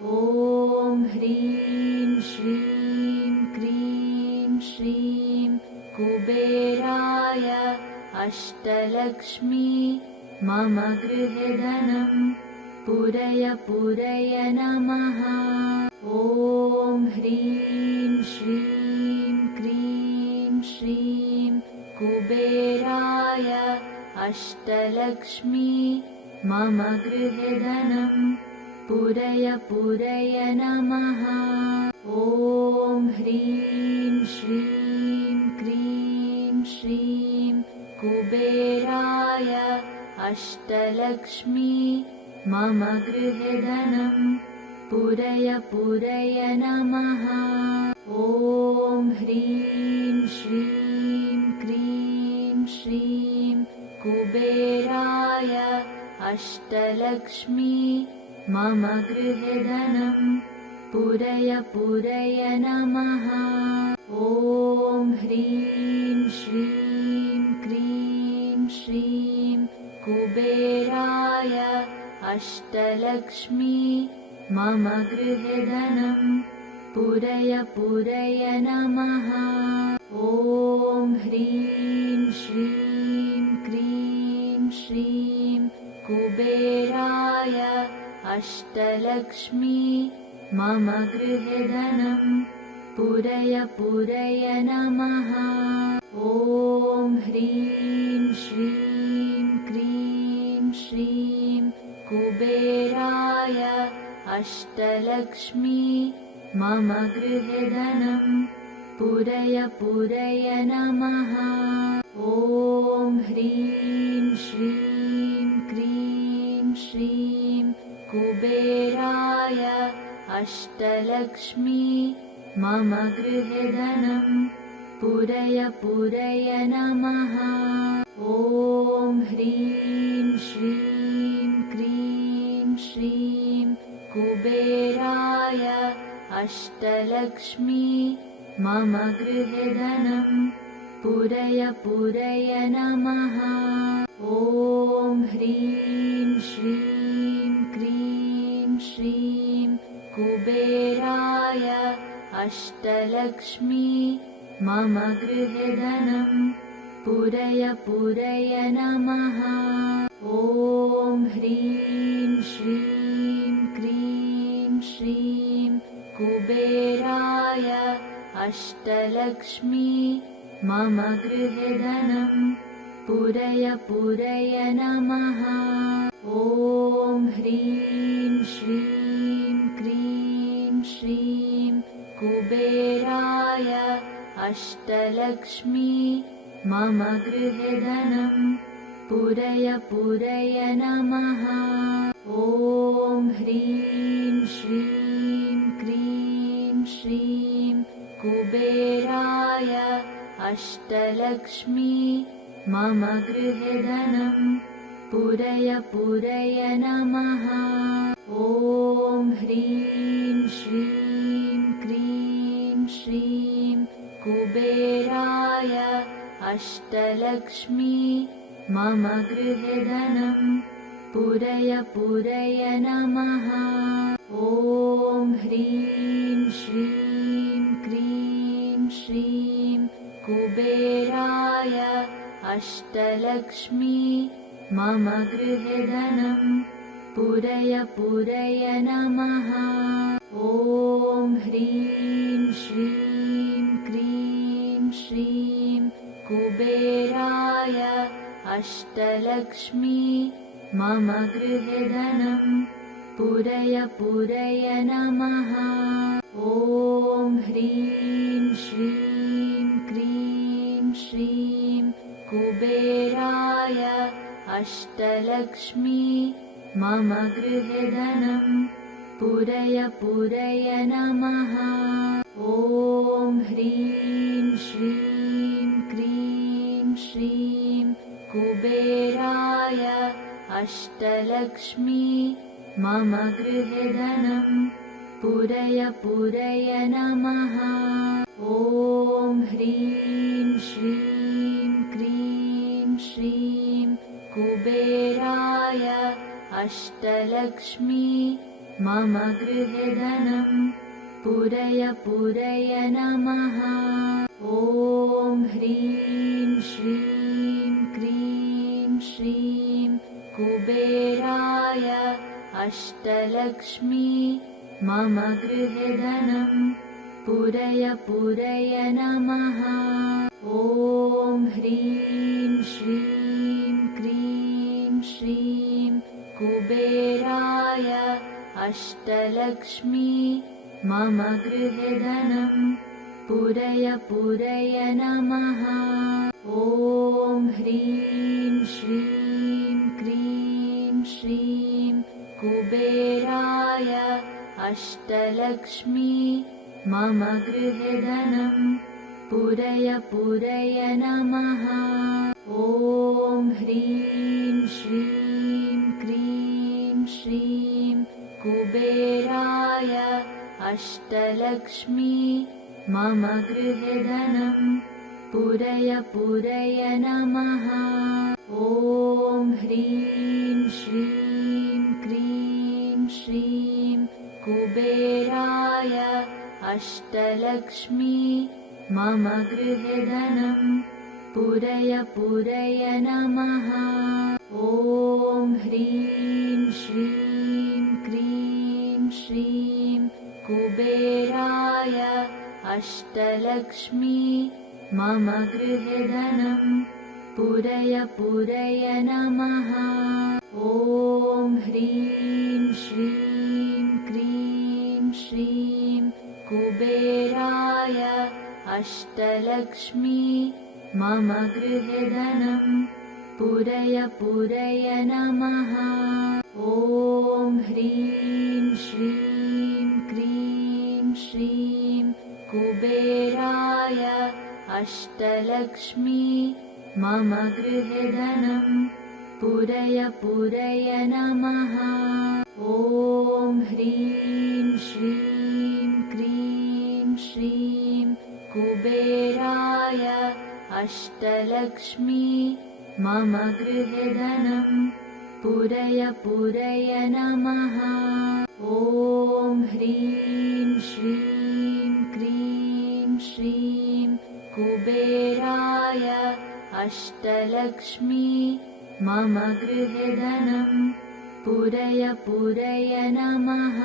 ॐ ह्रीं श्रीं क्रीं श्रीं कुबेराय अष्टलक्ष्मी मम गृहे धनं पूरय पूरय नमः। ॐ ह्रीं श्रीं क्रीं श्रीं कुबेराय अष्टलक्ष्मी मम गृहे धनं पूरय पूरय नमः। ॐ ह्रीं श्रीं क्रीं श्रीं कुबेराय अष्टलक्ष्मी मम गृहे धनं पूरय पूरय नमः। ॐ ह्रीं श्रीं क्रीं श्रीं कुबेराय अष्टलक्ष्मी मम गृहे धनं पूरय पूरय नमः। ॐ ह्रीं श्रीं क्रीं श्रीं कुबेराय अष्टलक्ष्मी मम गृहे धनं पूरय पूरय नमः। ॐ ह्रीं श्रीं क्रीं श्रीं कुबेराय अष्टलक्ष्मी मम गृहे धनं पूरय पूरय नमः। ॐ ह्रीं श्रीं क्रीं श्रीं कुबेराय अष्टलक्ष्मी मम गृहे धनं पूरय पूरय नमः। ॐ ह्रीं श्रीं क्रीं श्रीं कुबेराय अष्टलक्ष्मी मम गृहे धनं पूरय पूरय नमः। ॐ ह्रीं श्रीं क्रीं श्रीं कुबेराय अष्टलक्ष्मी मम गृहे धनं पूरय पूरय नमः। ॐ ह्रीं श्रीं क्रीं श्रीं कुबेराय अष्टलक्ष्मी मम गृहे धनं पूरय पूरय नमः। ॐ ह्रीं श्रीं क्रीं श्रीं कुबेराय अष्टलक्ष्मी मम गृहे धनं पूरय पूरय नमः। ॐ ह्रीं श्रीं क्रीं श्रीं कुबेराय अष्टलक्ष्मी मम गृहे धनं पूरय पूरय नमः। ॐ ह्रीं श्रीं क्रीं श्रीं कुबेराय अष्टलक्ष्मी मम गृहे धनं पूरय पूरय नमः। ॐ ह्रीं श्रीं क्रीं श्रीं कुबेराय अष्टलक्ष्मी मम गृहे धनं पूरय पूरय नमः। ॐ ह्रीं श्रीं क्रीं श्रीं कुबेराय अष्टलक्ष्मी मम गृहे धनं पूरय पूरय नमः। ॐ ह्रीं श्रीं क्रीं श्रीं कुबेराय अष्टलक्ष्मी मम गृहे धनं पूरय पूरय नमः। ॐ ह्रीं श्रीं क्रीं श्रीं कुबेराय अष्टलक्ष्मी मम गृहे धनं पूरय पूरय नमः। ॐ ह्रीं श्रीं क्रीं श्रीं कुबेराय अष्टलक्ष्मी मम गृहे धनं पूरय पूरय नमः। ॐ ह्रीं श्रीं क्रीं श्रीं कुबेराय अष्टलक्ष्मी मम गृहे धनं पूरय पूरय नमः। ॐ ह्रीं श्रीं क्रीं श्रीं कुबेराय अष्टलक्ष्मी मम गृहे धनं पूरय पूरय नमः। ॐ ह्रीं श्रीं क्रीं श्रीं कुबेराय अष्टलक्ष्मी मम गृहे धनं पूरय पूरय नमः। ॐ ह्रीं श्रीं क्रीं श्रीं कुबेराय अष्टलक्ष्मी मम गृहे धनं पूरय पूरय नमः। ॐ ह्रीं श्रीं क्रीं श्रीं कुबेराय अष्टलक्ष्मी मम गृहे धनं पूरय पूरय नमः। ॐ ह्रीं श्रीं क्रीं श्रीं कुबेराय अष्टलक्ष्मी मम गृहे धनं पूरय पूरय नमः। ॐ ह्रीं श्रीं क्रीं श्रीं कुबेराय अष्टलक्ष्मी मम गृहे धनं पूरय पूरय नमः। ॐ ह्रीं श्रीं क्रीं श्रीं कुबेराय अष्टलक्ष्मी मम गृहे धनं पूरय पूरय नमः। ॐ ह्रीं श्रीं क्रीं श्रीं कुबेराय अष्टलक्ष्मी मम गृहे धनं पूरय पूरय नमः। ॐ ह्रीं श्रीं क्रीं श्रीं कुबेराय अष्टलक्ष्मी मम गृहे धनं पूरय पूरय नमः। ॐ ह्रीं श्रीं क्रीं श्रीं कुबेराय अष्टलक्ष्मी मम गृहे धनं पूरय पूरय नमः।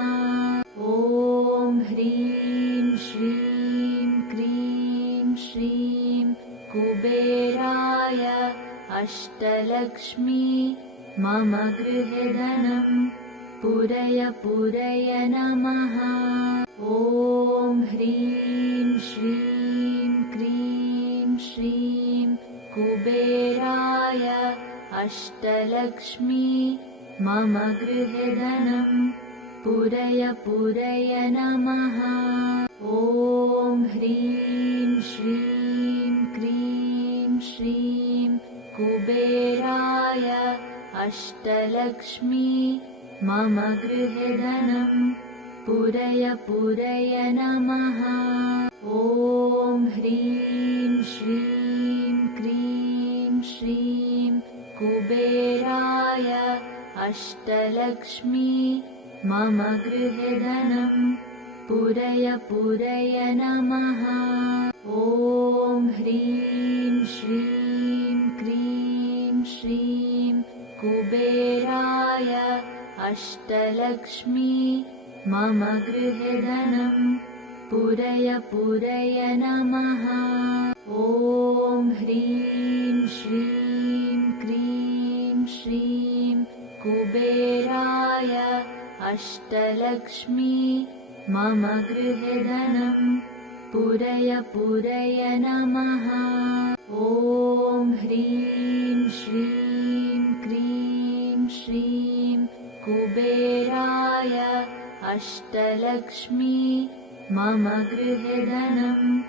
ॐ ह्रीं श्रीं क्रीं श्रीं कुबेराय अष्टलक्ष्मी मम गृहे धनं पूरय पूरय नमः। ॐ ह्रीं श्रीं क्रीं श्रीं कुबेराय अष्टलक्ष्मी मम गृहे धनं पूरय पूरय नमः। ॐ ह्रीं श्रीं क्रीं श्रीं कुबेराय अष्टलक्ष्मी मम गृहे धनं पूरय पूरय नमः। ॐ ह्रीं श्रीं क्रीं श्रीं कुबेराय अष्टलक्ष्मी मम गृहे धनं पूरय पूरय नमः। ॐ ह्रीं श्रीं क्रीं श्रीं कुबेराय अष्टलक्ष्मी मम गृहे धनं पूरय पूरय नमः। ॐ ह्रीं श्रीं क्रीं श्रीं कुबेराय अष्टलक्ष्मी मम गृहे धनं पूरय पूरय नमः। ॐ ह्रीं श्रीं क्रीं श्रीं कुबेराय अष्टलक्ष्मी मम गृहे धनं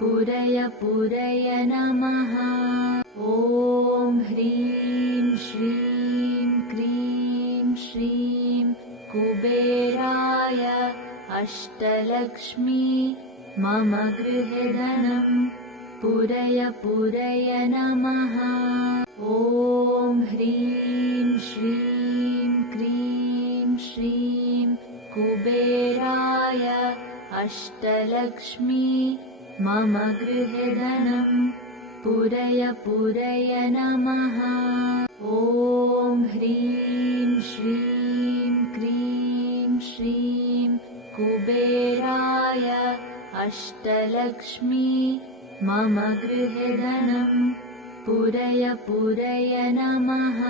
पूरय पूरय नमः। ॐ ह्रीं श्रीं क्रीं श्रीं कुबेराय अष्टलक्ष्मी मम गृहे धनं पूरय पूरय नमः। ॐ ह्रीं श्रीं क्रीं श्रीं कुबेराय अष्टलक्ष्मी मम गृहे धनं पूरय पूरय नमः। ॐ ह्रीं श्रीं क्रीं श्रीं कुबेराय अष्टलक्ष्मी मम गृहे धनं पूरय पूरय नमः।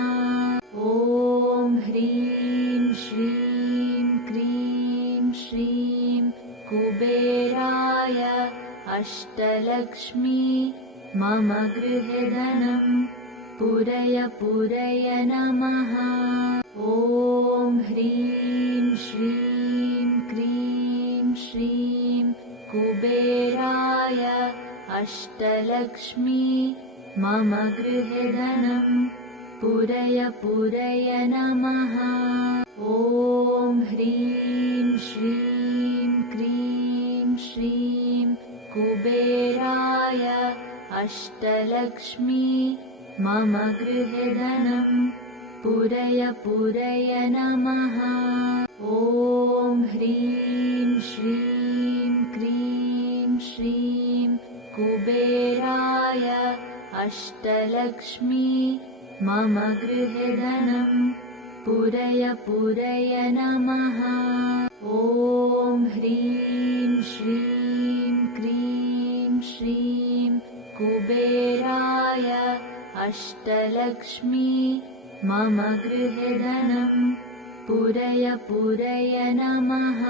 ॐ ह्रीं श्रीं क्रीं श्रीं कुबेराय अष्टलक्ष्मी मम गृहे धनं पूरय पूरय नमः। ॐ ह्रीं श्रीं क्रीं श्रीं कुबेराय अष्टलक्ष्मी मम गृहे धनं पूरय पूरय नमः। ॐ ह्रीं श्रीं क्रीं श्रीं कुबेराय अष्टलक्ष्मी मम गृहे धनं पूरय पूरय नमः। ॐ ह्रीं श्रीं क्रीं श्रीं कुबेराय अष्टलक्ष्मी मम गृहे धनं पूरय पूरय नमः। ॐ ह्रीं श्रीं क्रीं श्रीं कुबेराय अष्टलक्ष्मी मम गृहे धनं पूरय पूरय नमः।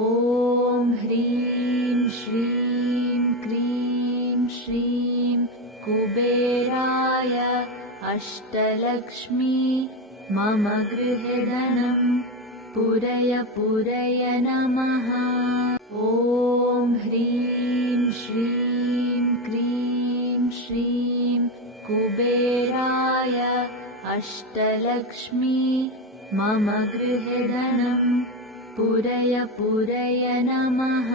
ॐ ह्रीं श्रीं क्रीं श्रीं कुबेराय अष्टलक्ष्मी मम गृहे धनं पूरय पूरय नमः। ॐ ह्रीं श्रीं क्रीं श्रीं कुबेराय अष्टलक्ष्मी मम गृहे धनं पूरय पूरय नमः।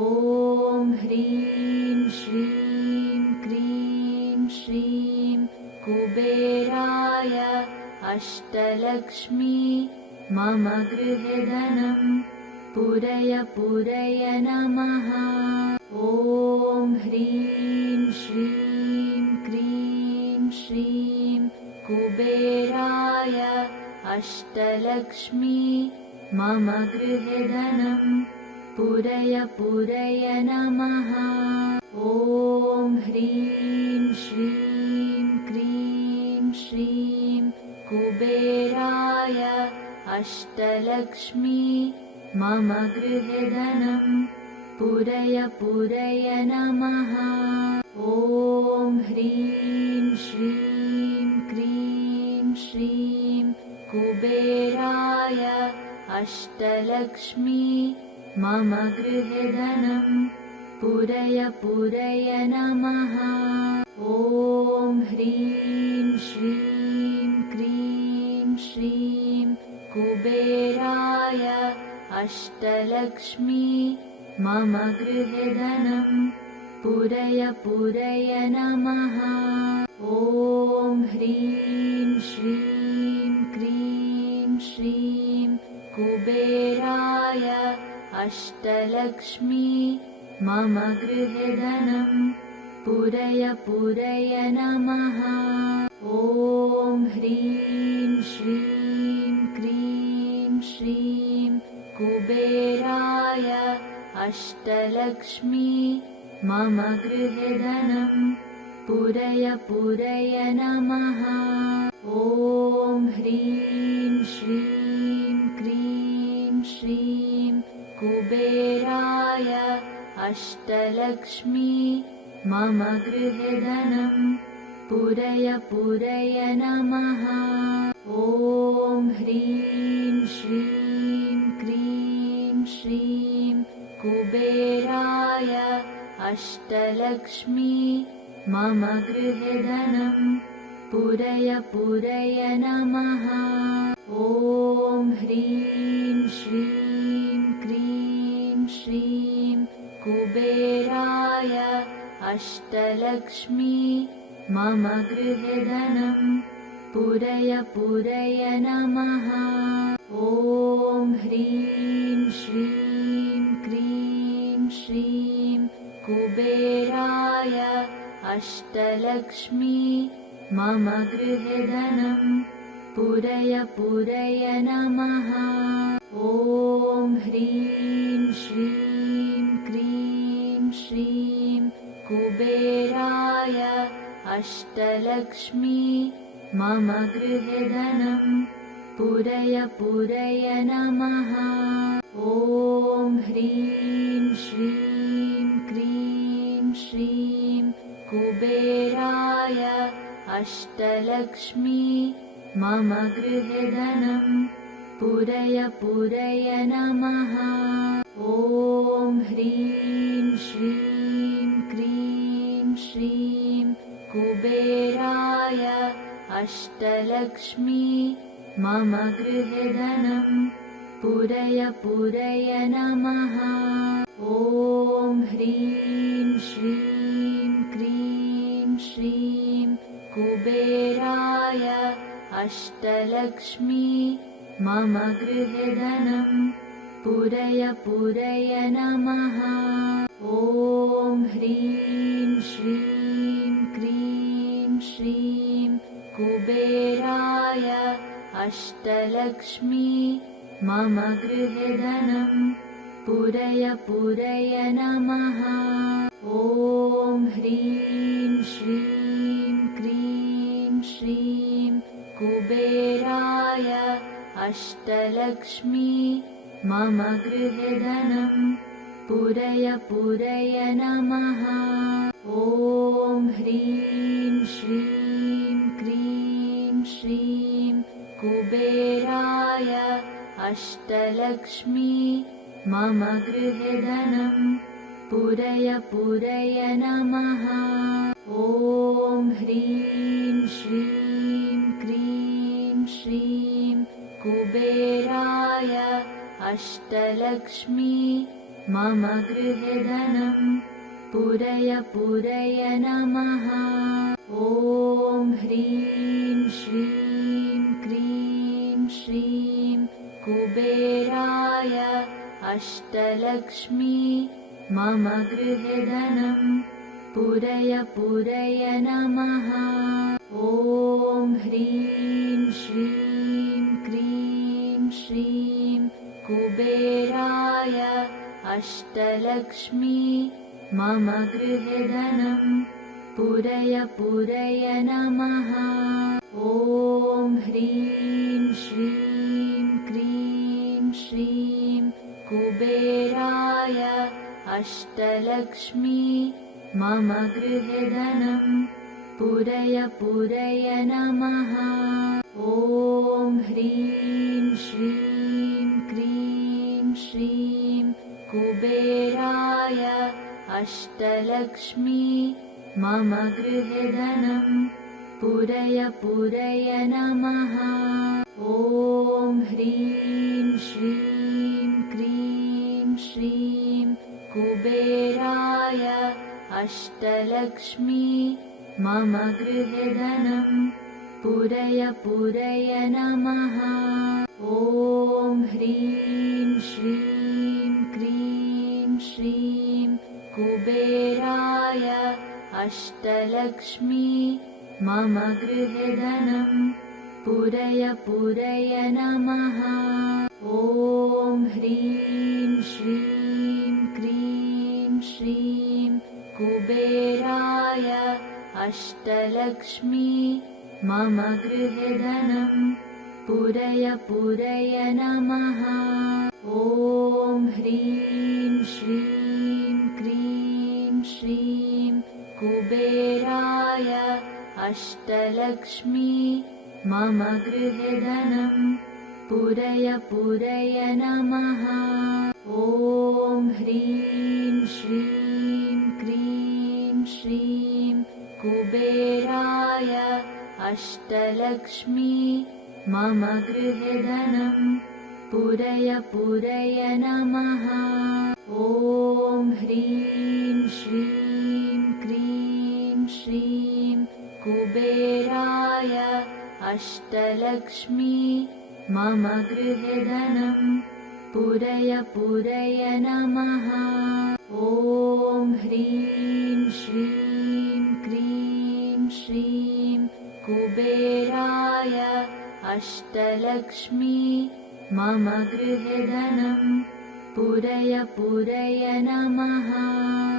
ॐ ह्रीं श्रीं क्रीं श्रीं कुबेराय अष्टलक्ष्मी मम गृहे धनं पूरय पूरय नमः। ॐ ह्रीं श्रीं क्रीं श्रीं कुबेराय अष्टलक्ष्मी मम गृहे धनं पूरय पूरय नमः। ॐ ह्रीं श्रीं क्रीं श्रीं कुबेराय अष्टलक्ष्मी मम गृहे धनं पूरय पूरय नमः। ॐ ह्रीं श्रीं क्रीं श्रीं कुबेराय अष्टलक्ष्मी मम गृहे धनं पूरय पूरय नमः। ॐ ह्रीं श्रीं क्रीं श्रीं कुबेराय अष्टलक्ष्मी मम गृहे धनं पूरय पूरय नमः। ॐ ह्रीं श्रीं क्रीं श्रीं कुबेराय अष्टलक्ष्मी मम गृहे धनं पूरय पूरय नमः। ॐ ह्रीं श्रीं क्रीं श्रीं कुबेराय अष्टलक्ष्मी मम गृहे धनं पूरय पूरय नमः। ॐ ह्रीं श्रीं क्रीं श्रीं कुबेराय अष्टलक्ष्मी मम गृहे धनं पूरय पूरय नमः। ॐ ह्रीं श्रीं क्रीं श्रीं कुबेराय अष्टलक्ष्मी मम गृहे धनं पूरय पूरय नमः। ॐ ह्रीं श्रीं क्रीं श्रीं कुबेराय अष्टलक्ष्मी मम गृहे धनं पूरय पूरय नमः। ॐ ह्रीं श्रीं क्रीं श्रीं कुबेराय अष्टलक्ष्मी मम गृहे धनं पूरय पूरय नमः। ॐ ह्रीं श्रीं क्रीं श्रीं कुबेराय अष्टलक्ष्मी मम गृहे धनं पूरय पूरय नमः। ॐ ह्रीं श्रीं क्रीं श्रीं कुबेराय अष्टलक्ष्मी मम गृहे धनं पूरय पूरय नमः। ॐ ह्रीं श्रीं क्रीं श्रीं कुबेराय अष्टलक्ष्मी मम गृहे धनं पूरय पूरय नमः। ॐ ह्रीं श्रीं क्रीं श्रीं कुबेराय अष्टलक्ष्मी मम गृहे धनं पूरय पूरय नमः। ॐ ह्रीं श्रीं क्रीं श्रीं कुबेराय अष्टलक्ष्मी मम गृहे धनं पूरय पूरय नमः। ॐ ह्रीं श्रीं क्रीं श्रीं कुबेराय अष्टलक्ष्मी मम गृहे धनं पूरय पूरय नमः। ॐ ह्रीं श्रीं क्रीं श्रीं कुबेराय अष्टलक्ष्मी मम गृहे धनं पूरय पूरय नमः। ॐ ह्रीं श्रीं क्रीं श्रीं कुबेराय अष्टलक्ष्मी मम गृहे धनं पूरय पूरय नमः। ॐ ह्रीं श्रीं क्रीं श्रीं कुबेराय अष्टलक्ष्मी मम गृहे धनं पूरय पूरय नमः। ॐ ह्रीं श्रीं क्रीं श्रीं कुबेराय अष्टलक्ष्मी मम गृहे धनं पूरय पूरय नमः। ॐ ह्रीं श्रीं क्रीं श्रीं कुबेराय अष्टलक्ष्मी मम गृहे धनं पूरय पूरय नमः। ॐ ह्रीं श्रीं क्रीं श्रीं कुबेराय अष्टलक्ष्मी मम गृहे धनं पूरय पूरय नमः। ॐ ह्रीं श्रीं क्रीं श्रीं कुबेराय अष्टलक्ष्मी मम गृहे धनं पूरय पूरय नमः। ॐ ह्रीं श्रीं क्रीं श्रीं कुबेराय अष्टलक्ष्मी मम गृहे धनं पूरय पूरय नमः। ॐ ह्रीं श्रीं क्रीं श्रीं कुबेराय अष्टलक्ष्मी मम गृहे धनं पूरय पूरय नमः। ॐ ह्रीं श्रीं क्रीं श्रीं कुबेराय अष्टलक्ष्मी मम गृहे धनं पूरय पूरय नमः। ॐ ह्रीं श्रीं क्रीं श्रीं कुबेराय अष्टलक्ष्मी मम गृहे धनं पूरय पूरय नमः। ॐ ह्रीं श्रीं क्रीं श्रीं कुबेराय अष्टलक्ष्मी मम गृहे धनं पूरय पूरय नमः। ॐ ह्रीं श्रीं क्रीं श्रीं कुबेराय अष्टलक्ष्मी मम गृहे धनं पूरय पूरय नमः।